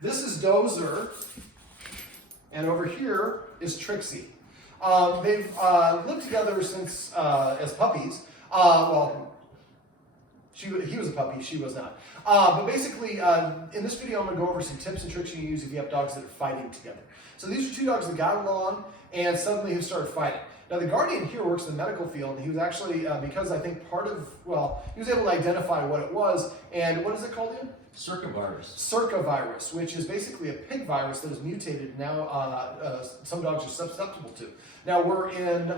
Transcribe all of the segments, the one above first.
This is Dozer, and over here is Trixie. They've lived together since as puppies. Well, he was a puppy, she was not. But basically, in this video, I'm going to go over some tips and tricks you can use if you have dogs that are fighting together. So these are two dogs that got along and suddenly have started fighting. Now the guardian here works in the medical field, and he was actually, because I think he was able to identify what it was, and what is it called again? Circovirus, which is basically a pig virus that is mutated now, some dogs are susceptible to. Now we're in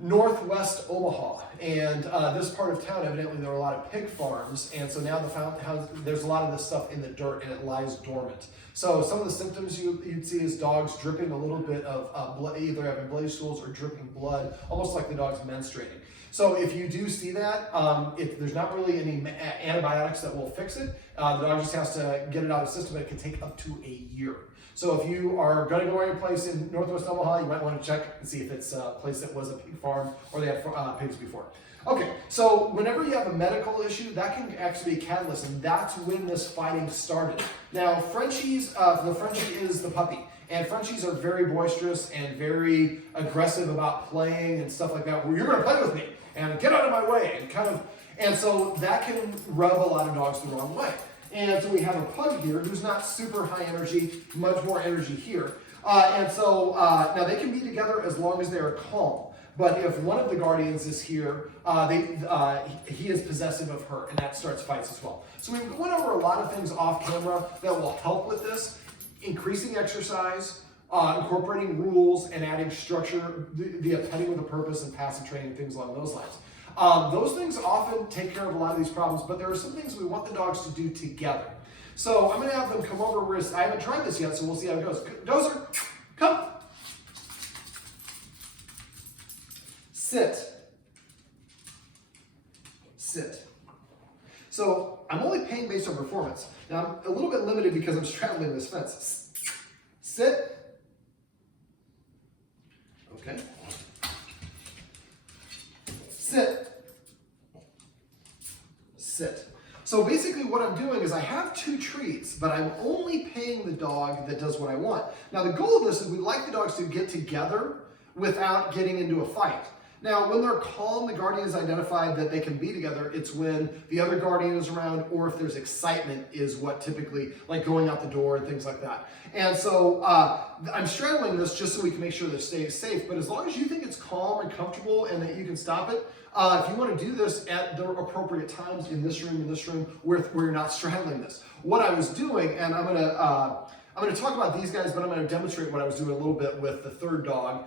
northwest Omaha, and this part of town, evidently there are a lot of pig farms, and so now there's a lot of this stuff in the dirt and it lies dormant. So some of the symptoms you'd see is dogs dripping a little bit of blood, either having bloody stools or dripping blood, almost like the dog's menstruating. So if you do see that, there's not really any antibiotics that will fix it. The dog just has to get it out of the system. It can take up to a year. So if you are going to go any place in northwest Omaha, you might want to check and see if it's a place that was a pig farm or they had pigs before. Okay, so whenever you have a medical issue, that can actually be a catalyst, and that's when this fighting started. Now, Frenchies, the Frenchie is the puppy, and Frenchies are very boisterous and very aggressive about playing and stuff like that. Well, you're going to play with me, and get out of my way, and so that can rub a lot of dogs the wrong way. And so we have a pug here who's not super high energy, much more energy here. And so now they can be together as long as they are calm. But if one of the guardians is here, he is possessive of her, and that starts fights as well. So we've went over a lot of things off camera that will help with this. Increasing exercise, incorporating rules, and adding structure via petting with a purpose and passive training, things along those lines. Those things often take care of a lot of these problems, but there are some things we want the dogs to do together. So I'm going to have them come over. I haven't tried this yet, so we'll see how it goes. Dozer, come. Sit. Sit. So I'm only paying based on performance. Now I'm a little bit limited because I'm straddling this fence. Sit. Okay. Sit. Sit. So basically what I'm doing is I have two treats, but I'm only paying the dog that does what I want. Now the goal of this is we'd like the dogs to get together without getting into a fight. Now, when they're calm, the guardian has identified that they can be together. It's when the other guardian is around, or if there's excitement is what typically, like going out the door and things like that. And so I'm straddling this just so we can make sure they stay safe. But as long as you think it's calm and comfortable and that you can stop it, if you want to do this at the appropriate times in this room, where you're not straddling this. What I was doing, and I'm going to talk about these guys, but I'm going to demonstrate what I was doing a little bit with the third dog,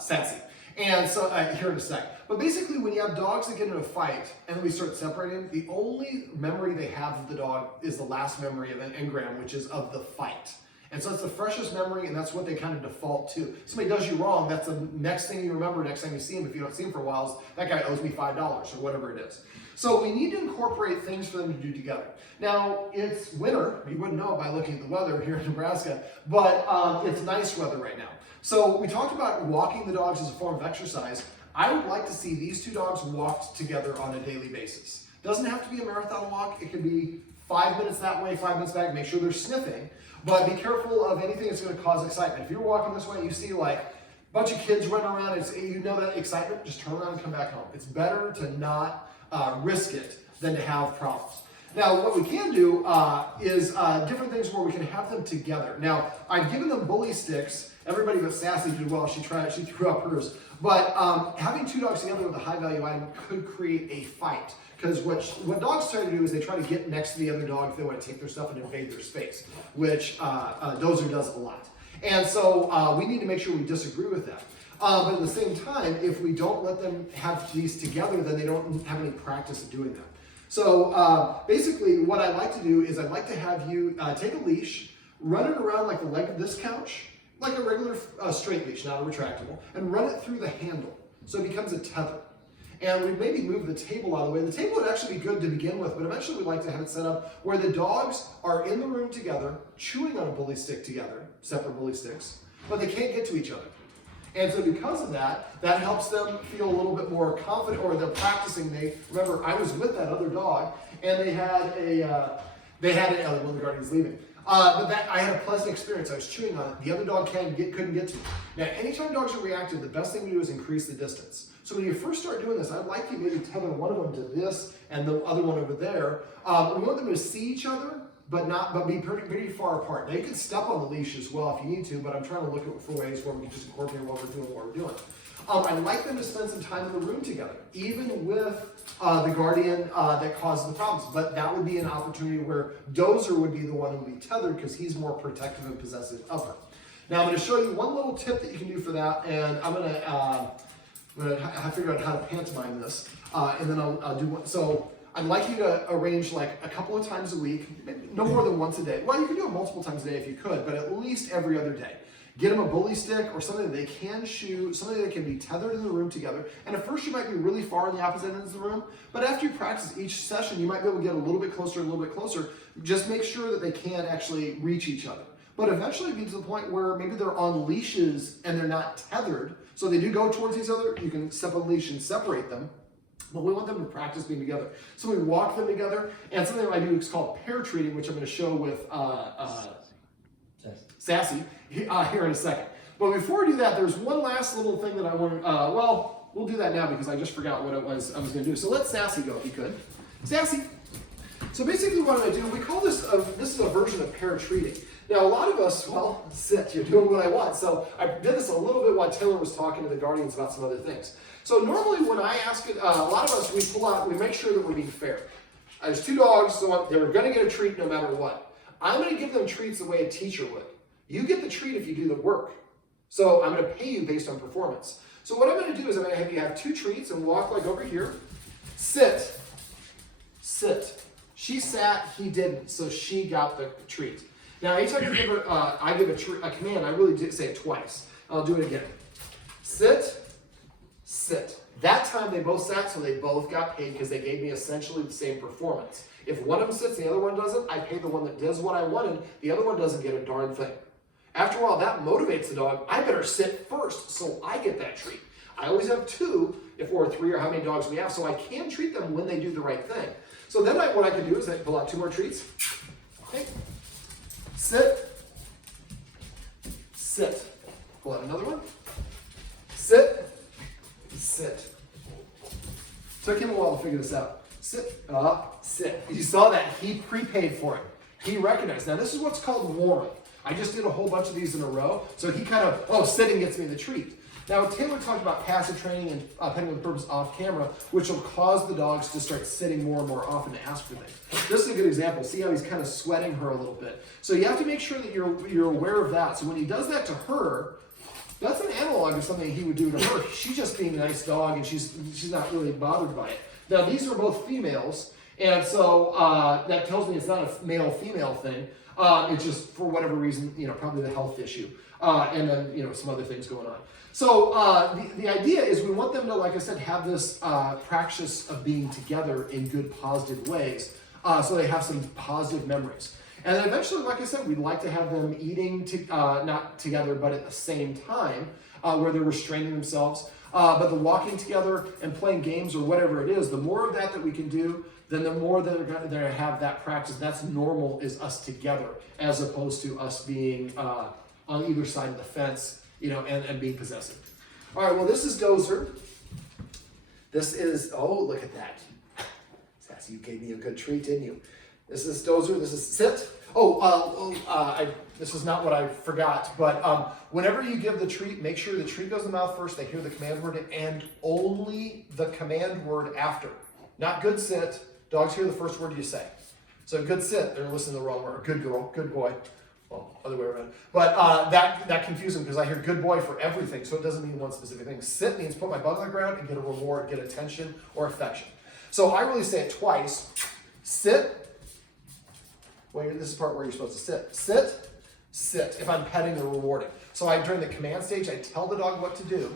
Sassy. And so, here in a sec. But basically, when you have dogs that get into a fight and we start separating, the only memory they have of the dog is the last memory of an engram, which is of the fight. And so it's the freshest memory, and that's what they kind of default to. Somebody does you wrong, that's the next thing you remember next time you see him. If you don't see him for a while, is that guy owes me $5 or whatever it is. So we need to incorporate things for them to do together. Now, it's winter. You wouldn't know by looking at the weather here in Nebraska, but it's nice weather right now. So we talked about walking the dogs as a form of exercise. I would like to see these two dogs walked together on a daily basis. Doesn't have to be a marathon walk. It could be 5 minutes that way, 5 minutes back. Make sure they're sniffing, but be careful of anything that's going to cause excitement. If you're walking this way and you see like a bunch of kids running around, you know that excitement, just turn around and come back home. It's better to not risk it than to have problems. Now, what we can do is different things where we can have them together. Now, I've given them bully sticks. Everybody but Sassy did well. She threw up hers. But having two dogs together with a high value item could create a fight. Because what dogs try to do is they try to get next to the other dog if they want to take their stuff and invade their space, which Dozer does a lot. And so we need to make sure we disagree with that. But at the same time, if we don't let them have these together, then they don't have any practice of doing that. So basically what I like to do is I'd like to have you take a leash, run it around like the leg of this couch, like a regular straight leash, not a retractable, and run it through the handle so it becomes a tether. And we maybe move the table out of the way. The table would actually be good to begin with, but eventually we'd like to have it set up where the dogs are in the room together, chewing on a bully stick together, separate bully sticks, but they can't get to each other. And so because of that, that helps them feel a little bit more confident, or they're practicing. Remember, I was with that other dog, and they had one of the guardians leaving. But that I had a pleasant experience. I was chewing on it. The other dog couldn't get to it. Now, anytime dogs are reactive, the best thing to do is increase the distance. So when you first start doing this, I'd like you maybe tether one of them to this and the other one over there. We want them to see each other, but be pretty far apart. Now, you can step on the leash as well if you need to, but I'm trying to look for ways where we can just incorporate what we're doing. I like them to spend some time in the room together, even with the guardian that causes the problems. But that would be an opportunity where Dozer would be the one who would be tethered because he's more protective and possessive of her. Now I'm going to show you one little tip that you can do for that, and I'm going to figure out how to pantomime this, and then I'll do one. So I'd like you to arrange like a couple of times a week, maybe no more than once a day. Well, you can do it multiple times a day if you could, but at least every other day. Get them a bully stick or something that they can shoot, something that can be tethered in the room together. And at first you might be really far on the opposite ends of the room, but after you practice each session, you might be able to get a little bit closer. Just make sure that they can actually reach each other. But eventually it gets to the point where maybe they're on leashes and they're not tethered. So they do go towards each other. You can step on the leash and separate them. But we want them to practice being together. So we walk them together. And something I do is called pair treating, which I'm going to show with Sassy here in a second. But before we do that, there's one last little thing that I want to, well, we'll do that now because I just forgot what it was I was going to do. So let Sassy go if you could. Sassy. So basically what I'm going to do, we call this, this is a version of pair treating. Now a lot of us, well, sit, you're doing what I want. So I did this a little bit while Taylor was talking to the guardians about some other things. So normally when I ask it, a lot of us, we pull out, we make sure that we're being fair. There's two dogs, so they're going to get a treat no matter what. I'm going to give them treats the way a teacher would. You get the treat if you do the work. So I'm going to pay you based on performance. So what I'm going to do is I'm going to have you have two treats and walk like over here. Sit. Sit. She sat, he didn't, so she got the treat. Now anytime you give her, I give a command, I really did say it twice. I'll do it again. Sit. Sit. That time they both sat, so they both got paid because they gave me essentially the same performance. If one of them sits and the other one doesn't, I pay the one that does what I wanted. The other one doesn't get a darn thing. After a while, that motivates the dog. I better sit first so I get that treat. I always have two, if we're three or how many dogs we have, so I can treat them when they do the right thing. So then what I can do is I pull out two more treats. Okay. Sit. Sit. Pull out another one. Sit. Sit. Took him a while to figure this out. Sit. Sit. You saw that. He prepaid for it. He recognized. Now this is what's called warming. I just did a whole bunch of these in a row. So he kind of, sitting gets me the treat. Now Taylor talked about passive training and petting with purpose off camera, which will cause the dogs to start sitting more and more often to ask for things. This is a good example. See how he's kind of sweating her a little bit. So you have to make sure that you're aware of that. So when he does that to her, that's an analog of something he would do to her. She's just being a nice dog and she's not really bothered by it. Now these are both females, and so that tells me it's not a male-female thing. It's just for whatever reason, probably the health issue, and then some other things going on. So the idea is we want them to, like I said, have this practice of being together in good, positive ways, so they have some positive memories. And then eventually, like I said, we'd like to have them eating, not together, but at the same time, where they're restraining themselves. But the walking together and playing games or whatever it is, the more of that we can do, then the more they're going to have that practice. That's normal, is us together, as opposed to us being on either side of the fence, and being possessive. All right, well, this is Dozer. This is, look at that. Sassy, you gave me a good treat, didn't you? This is Dozer, this is Sit. This is not what I forgot, but whenever you give the treat, make sure the treat goes in the mouth first, they hear the command word, and only the command word after. Not good sit, dogs hear the first word you say. So good sit, they're listening to the wrong word. Good girl, good boy. Well, other way around. But that confuses them because I hear good boy for everything, so it doesn't mean one specific thing. Sit means put my butt on the ground and get a reward, get attention or affection. So I really say it twice. Sit. Well, this is the part where you're supposed to sit. Sit, sit, if I'm petting or rewarding. So during the command stage, I tell the dog what to do.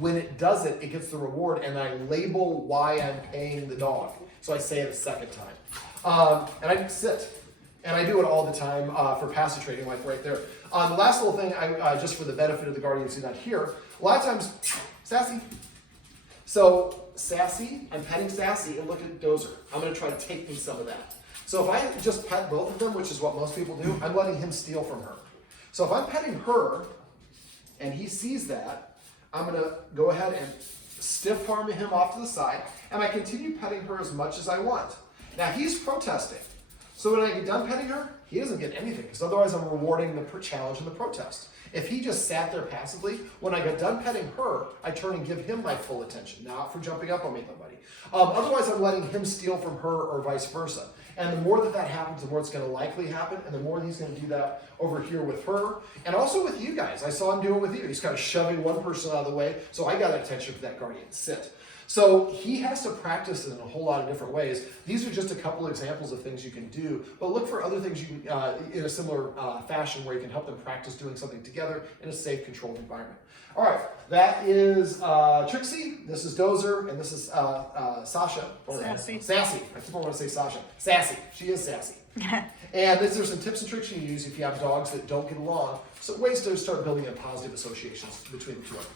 When it does it, it gets the reward, and I label why I'm paying the dog. So I say it a second time. And I sit. And I do it all the time for passive training, like right there. The last little thing, just for the benefit of the guardians who are not here, a lot of times, Sassy. So Sassy, I'm petting Sassy, and look at Dozer. I'm going to try to take me some of that. So if I just pet both of them, which is what most people do, I'm letting him steal from her. So if I'm petting her and he sees that, I'm gonna go ahead and stiff arm him off to the side, and I continue petting her as much as I want. Now he's protesting. So when I get done petting her, he doesn't get anything, because otherwise I'm rewarding the challenge and the protest. If he just sat there passively, when I get done petting her, I turn and give him my full attention, not for jumping up on me, nobody. Otherwise I'm letting him steal from her or vice versa. And the more that happens, the more it's going to likely happen, and the more he's going to do that over here with her, and also with you guys. I saw him do it with you. He's kind of shoving one person out of the way, so I got attention for that guardian sit. So he has to practice it in a whole lot of different ways. These are just a couple examples of things you can do, but look for other things you can, in a similar fashion where you can help them practice doing something together in a safe, controlled environment. All right, that is Trixie, this is Dozer, and this is Sasha. Or Sassy. Sassy. I keep on wanting to say Sasha. Sassy. She is sassy. And there's some tips and tricks you can use if you have dogs that don't get along. So ways to start building in positive associations between the two of them.